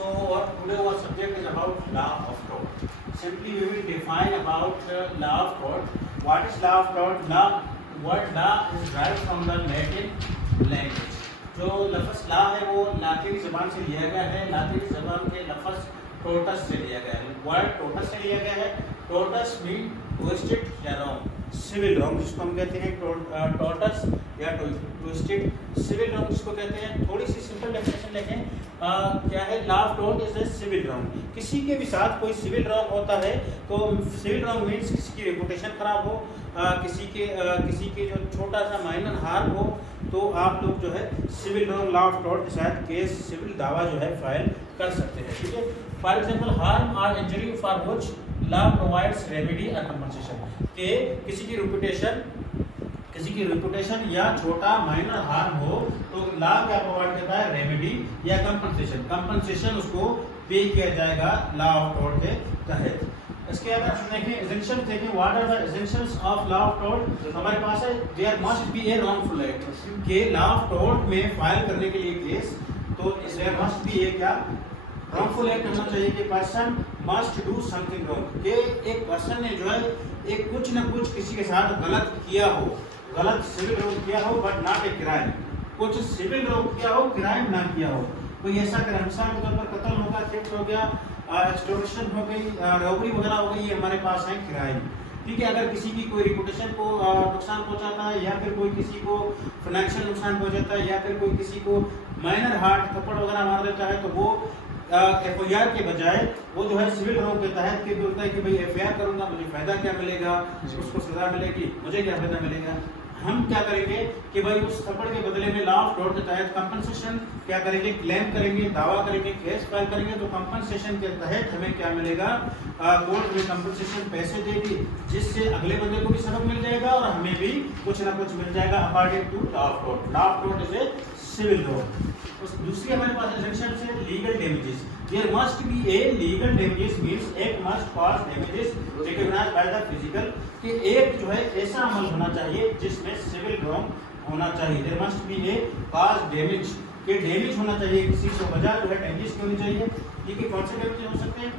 So today our subject is about law of tort. Simply we will define about law of tort. What is law of tort? Word law is derived from the Latin language. जो लफ्ज़ ला है वो लातिन ज़बान से लिया गया है. लातिन ज़बान के लफ्ज़ टोटस से लिया गया है. वर्ड टोटस से लिया गया है. टोटस मीन ट्विस्टेड या रॉन्ग, सिविल रॉन्ग जिसको हम कहते हैं. टोटस या ट्विस्टेड सिविल रॉन्ग जिसको कहते हैं. थोड़ी सी सिंपल डेफिनेशन लिखें. क्या है law of tort is a civil wrong. किसी के भी साथ कोई सिविल रॉन्ग होता है तो सिविल रॉन्ग मीन्स किसी की रेपुटेशन खराब हो, किसी के जो छोटा सा माइनर हार्म हो तो आप लोग जो है civil wrong law of tort के साथ केस सिविल दावा जो है फाइल कर सकते हैं. ठीक है. फॉर एग्जांपल हार्म और injury for which law provides remedy और कंपनसेशन. के किसी की रेपुटेशन या छोटा माइनर हार्म हो तो लॉ क्या प्रोवाइड करता है? रेमेडी या कंपनसेशन उसको पे किया जाएगा लॉ ऑफ टोर्ट के तहत. इसके अगर देखें एसेंशियल देखें, what are the essentials of law of tort. हमारे पास है there must be a wrongful act. के लॉ ऑफ टोर्ट में फाइल करने के लिए केस तो देयर मस्ट बी ए क्या रॉन्गफुल एक्ट होना चाहिए कि person must do something wrong. के एक पर्सन ने जो है एक कुछ न कुछ किसी के साथ गलत किया हो, गलत सिविल रॉन्ग किया हो बट नॉट ए क्राइम. कुछ सिविल रॉन्ग किया हो, क्राइम ना किया हो. कोई ऐसा क्राइम मिसाल के तौर पर कत्ल हो गया, थेफ्ट हो गया, एक्सटॉर्शन हो गई, रॉबरी वगैरह हो गई, ये हमारे पास है क्राइम. ठीक है. अगर किसी की कोई रिपुटेशन को नुकसान पहुंचाता है या फिर कोई किसी को फाइनेंशियल नुकसान पहुंचाता है या फिर कोई किसी को माइनर हार्ट थप्पड़ वगैरह मार देता है तो वो एफआईआर के बजाय वो जो है सिविल रॉन्ग के तहत के बोलता है कि भाई एफआईआर करूंगा, मुझे फायदा क्या मिलेगा, उसको सजा मिलेगी, मुझे क्या फायदा मिलेगा. हम क्या करेंगे कि भाई उस थप्पड़ के बदले में लॉ ऑफ टोर्ट के तहत कंपनसेशन क्या करेंगे, क्लेम करेंगे, दावा करेंगे, केस फाइल करेंगे. तो कंपनसेशन के तहत हमें क्या मिलेगा? कोर्ट में कंपनसेशन पैसे देगी जिससे अगले बंदे को भी सबक मिल जाएगा और हमें भी कुछ ना कुछ मिल जाएगा according to law of tort. Law of tort is a civil law. उस दूसरी हमारे पास एसेंशियल से legal damages. There must be a legal damages means एक must cause damages recognised by the physical. कि एक जो है ऐसा अमल होना चाहिए जिसमें सिविल रॉन्ग होना चाहिए. There must be a cause damage के डैमेज होना चाहिए, किसी से वजह जो है डैमेज की होनी चाहिए. ठीक है. कौन से डैमेज हो सकते हैं?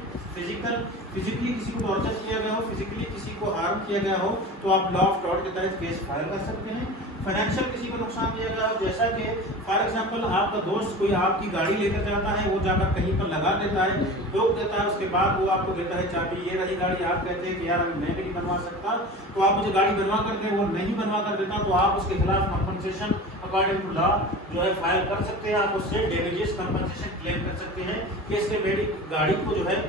फिजिकली किसी को टॉर्चर किया गया हो, फिजिकली किसी को हार्म किया गया हो तो आप लॉ ऑफ टोर्ट के तहत केस फाइल कर सकते हैं. फाइनेंशियल किसी को नुकसान दिया गया हो, जैसा कि फॉर एग्जांपल आपका दोस्त कोई आपकी गाड़ी लेकर जाता है, वो जाकर कहीं पर लगा देता है, रोक देता है, उसके बाद वो आपको देता है चाबी, ये रही गाड़ी. आप कहते हैं कि यार मैं भी नहीं बनवा सकता तो आप मुझे गाड़ी बनवा कर दें. वो नहीं बनवा कर देता तो आप उसके खिलाफ कंपनसेशन अकॉर्डिंग टू लॉ जो है फाइल कर सकते हैं. आप उससे डैमेजेस कंपनसेशन क्लेम कर सकते हैं कि इसने मेरी गाड़ी को जो है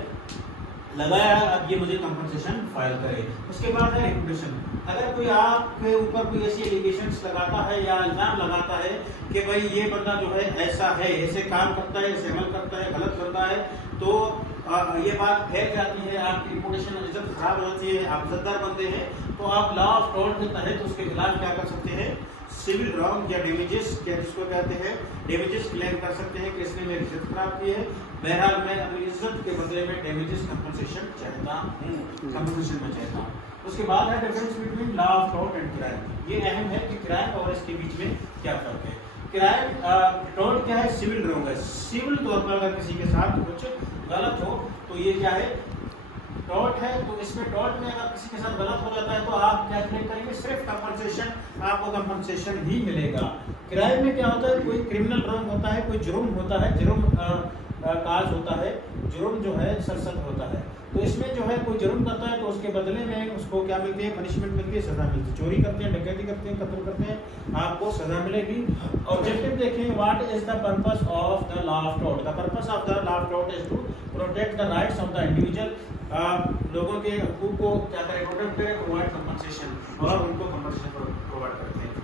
लगाया, अब ये मुझे कंपनसेशन फाइल करे. उसके बाद है रेपुटेशन. अगर कोई आपके ऊपर कोई ऐसी एलिगेशंस लगाता है या इल्जाम लगाता है कि भाई ये बंदा जो है ऐसा है, ऐसे काम करता है, ऐसे अमल करता है, गलत बंदा है, तो ये बात फैल जाती है, आपकी रिपुटेशन इज्जत खराब हो जाती है, आप इज्जतदार बनते हैं तो आप लॉ ऑफ टोर्ट के तहत उसके खिलाफ क्या कर सकते हैं? सिविल रॉन्ग या डैमेजेस क्या जिसको कहते हैं डैमेजेस क्लेम कर सकते हैं कि इसने मेरी इज्जत खराब की है. बहरहाल मैं अपनी इज्जत के बदले में डैमेजेस कंपनसेशन चाहता हूँ, कंपनसेशन में चाहता हूँ. उसके बाद है difference between law of tort and crime. ये अहम है कि क्राइम और इसके बीच में क्या फर्क है. क्राइम टोर्ट क्या है? सिविल रॉन्ग है. सिविल तौर पर अगर किसी के साथ कुछ गलत हो तो ये क्या है? टोर्ट है. तो इसमें टोर्ट में अगर किसी के साथ गलत हो जाता है तो आप क्या क्लेम करेंगे? सिर्फ कंपनसेशन, आपको कंपनसेशन ही मिलेगा. क्राइम में क्या होता है? कोई क्रिमिनल रॉन्ग होता है, कोई जुर्म होता है, जुर्म काज होता है, जुर्म जो है सरसद होता है. तो इसमें जो है कोई जुर्म करता है तो उसके बदले में उसको क्या मिलती है? पनिशमेंट मिलती है, सजा मिलती है. चोरी करते हैं, डकैती करते हैं, कत्ल करते हैं, आपको सजा मिलेगी. ऑब्जेक्टिव देखें, what is the purpose of the law of tort. The purpose of the law of tort is to protect the rights of the individual. लोगों के हकूक को क्या करें? प्रोटेक्ट करें, प्रोवाइड कंपनसेशन और उनको कंपनसेशन प्रोवाइड करते हैं.